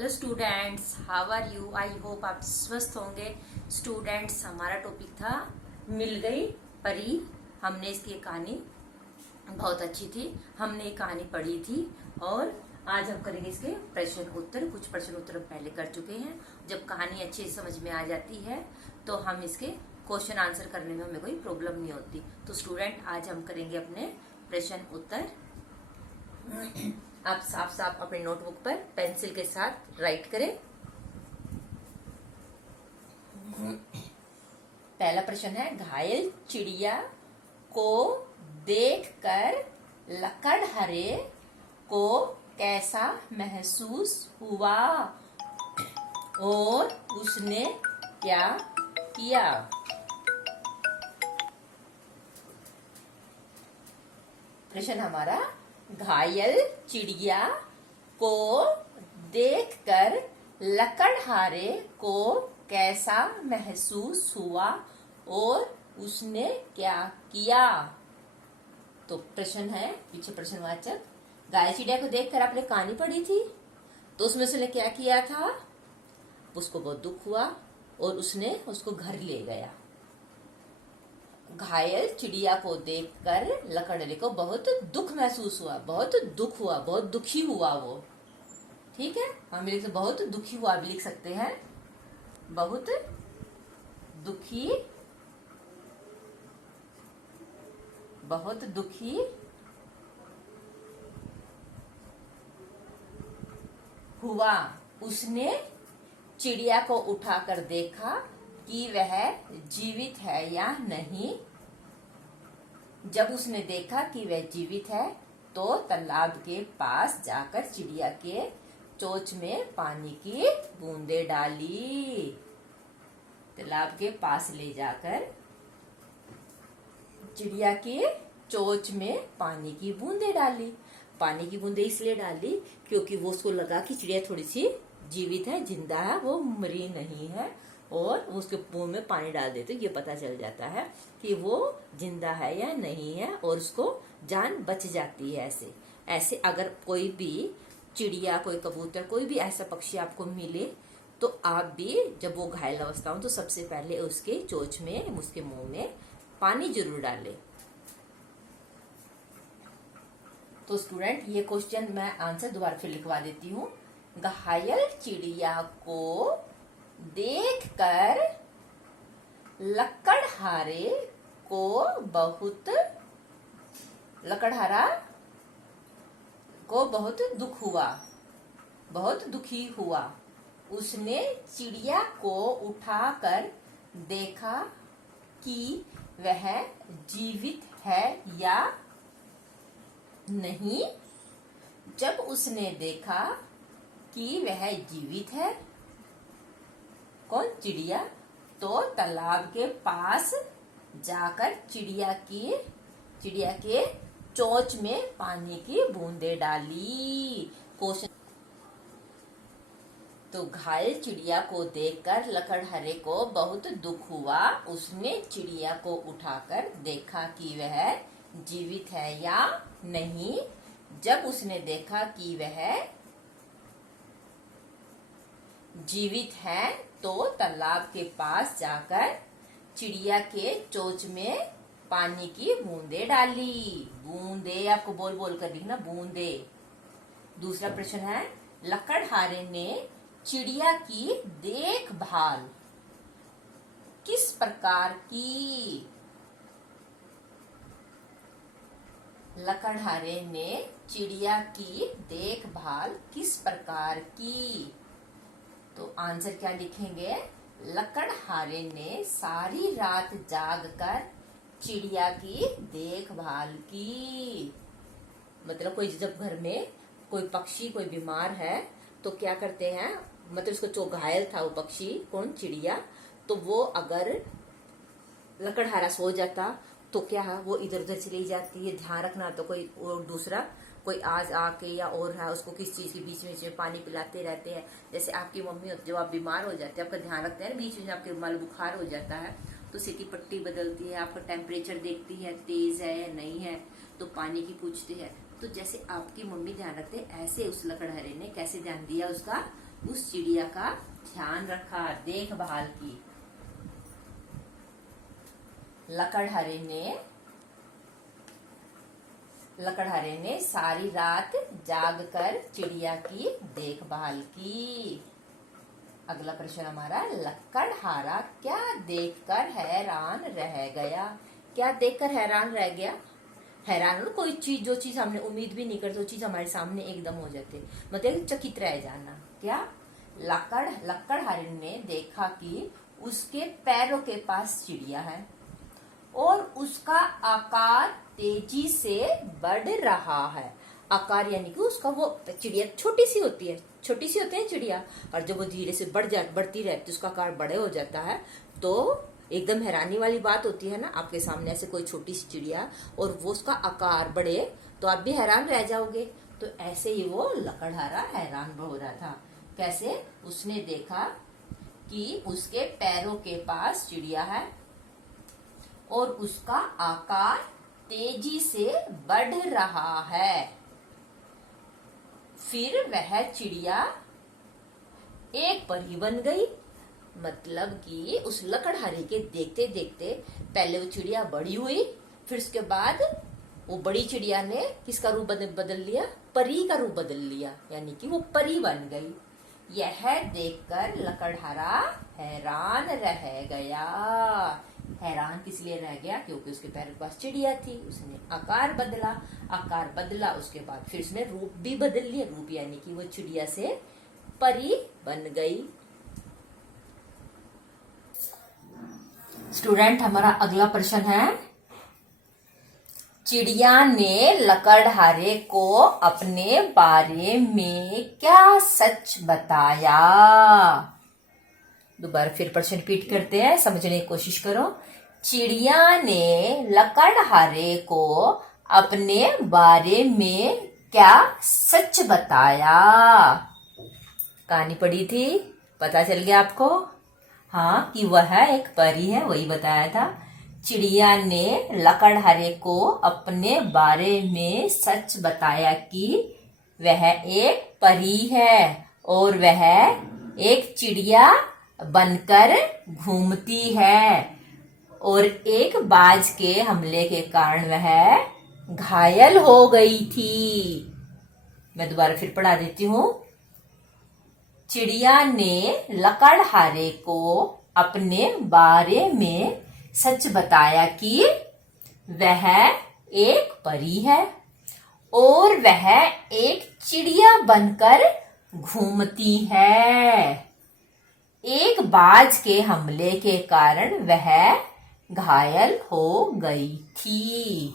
Hello students, how are you. I hope आप स्वस्थ होंगे। स्टूडेंट्स, हमारा टॉपिक था मिल गई परी। हमने इसकी कहानी बहुत अच्छी थी, हमने ये कहानी पढ़ी थी और आज हम करेंगे इसके प्रश्न उत्तर। कुछ प्रश्न उत्तर हम पहले कर चुके हैं। जब कहानी अच्छे से समझ में आ जाती है तो हम इसके क्वेश्चन आंसर करने में हमें कोई प्रॉब्लम नहीं होती। तो स्टूडेंट, आज हम करेंगे अपने प्रश्न उत्तर। आप साफ साफ अपने नोटबुक पर पेंसिल के साथ राइट करें। पहला प्रश्न है, घायल चिड़िया को देखकर लकड़हारे को कैसा महसूस हुआ और उसने क्या किया। प्रश्न हमारा, घायल चिड़िया को देखकर लकड़हारे को कैसा महसूस हुआ और उसने क्या किया। तो प्रश्न है, पीछे प्रश्नवाचक। घायल चिड़िया को देखकर आपने कहानी पढ़ी थी, तो उसमें उसने क्या किया था। उसको बहुत दुख हुआ और उसने उसको घर ले गया। घायल चिड़िया को देखकर लकड़हारे को बहुत दुख महसूस हुआ, बहुत दुख हुआ, बहुत दुखी हुआ वो। ठीक है, हम लिख सकते बहुत दुखी हुआ भी लिख सकते हैं। बहुत दुखी, बहुत दुखी हुआ। उसने चिड़िया को उठाकर देखा कि वह जीवित है या नहीं। जब उसने देखा कि वह जीवित है तो तालाब के पास जाकर चिड़िया के चोंच में पानी की बूंदें डाली। तालाब के पास ले जाकर चिड़िया के चोंच में पानी की बूंदें डाली। पानी की बूंदें इसलिए डाली क्योंकि वो उसको लगा कि चिड़िया थोड़ी सी जीवित है, जिंदा है, वो मरी नहीं है। और उसके मुंह में पानी डाल देते ये पता चल जाता है कि वो जिंदा है या नहीं है और उसको जान बच जाती है। ऐसे ऐसे अगर कोई भी चिड़िया, कोई कबूतर, कोई भी ऐसा पक्षी आपको मिले तो आप भी जब वो घायल अवस्था हो तो सबसे पहले उसके चोंच में, उसके मुंह में पानी जरूर डालें। तो स्टूडेंट, ये क्वेश्चन मैं आंसर दोबारा फिर लिखवा देती हूँ। घायल चिड़िया को देखकर लकड़हारे को बहुत दुख हुआ, बहुत दुखी हुआ। उसने चिड़िया को उठाकर देखा कि वह जीवित है या नहीं। जब उसने देखा कि वह जीवित है, कौन, चिड़िया, तो तालाब के पास जाकर चिड़िया के चोंच में पानी की बूंदें डाली। क्वेश्चन, तो घायल चिड़िया को देखकर लकड़हारे को बहुत दुख हुआ। उसने चिड़िया को उठाकर देखा कि वह जीवित है या नहीं। जब उसने देखा कि वह जीवित है तो तालाब के पास जाकर चिड़िया के चोंच में पानी की बूंदें डाली। बूंदे आपको बोल बोल कर लिखना, बूंदे। दूसरा प्रश्न है, लकड़हारे ने चिड़िया की देखभाल किस प्रकार की। लकड़हारे ने चिड़िया की देखभाल किस प्रकार की। तो आंसर क्या लिखेंगे, लकड़हारे ने सारी रात जागकर चिड़िया की देखभाल की। मतलब कोई जब घर में कोई पक्षी कोई बीमार है तो क्या करते हैं, मतलब उसको जो घायल था वो पक्षी, कौन, चिड़िया, तो वो अगर लकड़हारा सो जाता तो क्या है, वो इधर उधर चली जाती है। ध्यान रखना, तो कोई दूसरा कोई आज आके या और है उसको किस चीज के बीच में पानी पिलाते रहते हैं। जैसे आपकी मम्मी जब आप बीमार हो जाते हैं, आपका ध्यान रखते हैं, बीच में आपके माल बुखार हो जाता है तो सिर की पट्टी बदलती है, आपका टेम्परेचर देखती है तेज है या नहीं है, तो पानी की पूछती है। तो जैसे आपकी मम्मी ध्यान रखते हैं, ऐसे उस लकड़हारे ने कैसे ध्यान दिया उसका, उस चिड़िया का ध्यान रखा, देखभाल की। लकड़हारे ने सारी रात जागकर चिड़िया की देखभाल की। अगला प्रश्न हमारा, लकड़हारा क्या देखकर हैरान रह गया? क्या देखकर हैरान रह गया? हैरान हो, कोई चीज, जो चीज हमने उम्मीद भी नहीं करते वो चीज हमारे सामने एकदम हो जाती, मतलब चकित रह जाना। क्या? लकड़हारे ने देखा कि उसके पैरों के पास चिड़िया है और उसका आकार तेजी से बढ़ रहा है। आकार यानी कि उसका, वो चिड़िया छोटी सी होती है चिड़िया, और जब वो धीरे से बढ़ती रहती है उसका आकार बड़े हो जाता है, तो एकदम हैरानी वाली बात होती है ना। आपके सामने ऐसे कोई छोटी सी चिड़िया और वो उसका आकार बढ़े तो आप भी हैरान रह जाओगे। तो ऐसे ही वो लकड़हारा हैरान हो रहा था। कैसे? उसने देखा कि उसके पैरों के पास चिड़िया है और उसका आकार तेजी से बढ़ रहा है। फिर वह चिड़िया एक परी बन गई। मतलब कि उस लकड़हारे के देखते देखते पहले वो चिड़िया बड़ी हुई, फिर उसके बाद वो बड़ी चिड़िया ने किसका रूप बदल लिया? परी का रूप बदल लिया, यानी कि वो परी बन गई। यह देखकर लकड़हारा हैरान रह गया। हैरान किस लिए रह गया? क्योंकि उसके पैर के पास चिड़िया थी। उसने आकार बदला, उसके बाद फिर उसने रूप भी बदल लिया। रूप यानी कि वो चिड़िया से परी बन गई। स्टूडेंट, हमारा अगला प्रश्न है, चिड़िया ने लकड़हारे को अपने बारे में क्या सच बताया? दोबारा फिर प्रश्न रिपीट करते हैं, समझने की कोशिश करो। चिड़िया ने लकड़हारे को अपने बारे में क्या सच बताया? कहानी पढ़ी थी, पता चल गया आपको? हाँ, कि वह एक परी है, वही बताया था। चिड़िया ने लकड़हारे को अपने बारे में सच बताया कि वह एक परी है और वह एक चिड़िया बनकर घूमती है और एक बाज के हमले के कारण वह घायल हो गई थी। मैं दोबारा फिर पढ़ा देती हूँ। चिड़िया ने लकड़हारे को अपने बारे में सच बताया कि वह एक परी है और वह एक चिड़िया बनकर घूमती है। एक बाज के हमले के कारण वह घायल हो गई थी।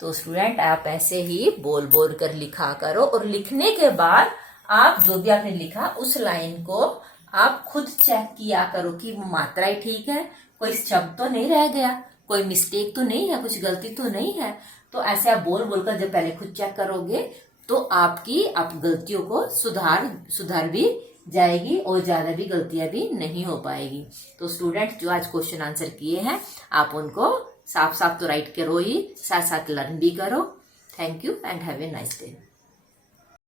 तो स्टूडेंट, आप ऐसे ही बोल बोल कर लिखा करो और लिखने के बाद आप जो भी आपने लिखा उस लाइन को आप खुद चेक किया करो कि मात्रा ठीक है, कोई शब्द तो नहीं रह गया, कोई मिस्टेक तो नहीं है, कुछ गलती तो नहीं है। तो ऐसे आप बोल बोलकर जब पहले खुद चेक करोगे तो आप गलतियों को सुधार भी जाएगी और ज्यादा भी गलतियां भी नहीं हो पाएगी। तो स्टूडेंट, जो आज क्वेश्चन आंसर किए हैं आप उनको साफ साफ तो राइट करो ही, साथ साथ लर्न भी करो। Thank you and have a nice day.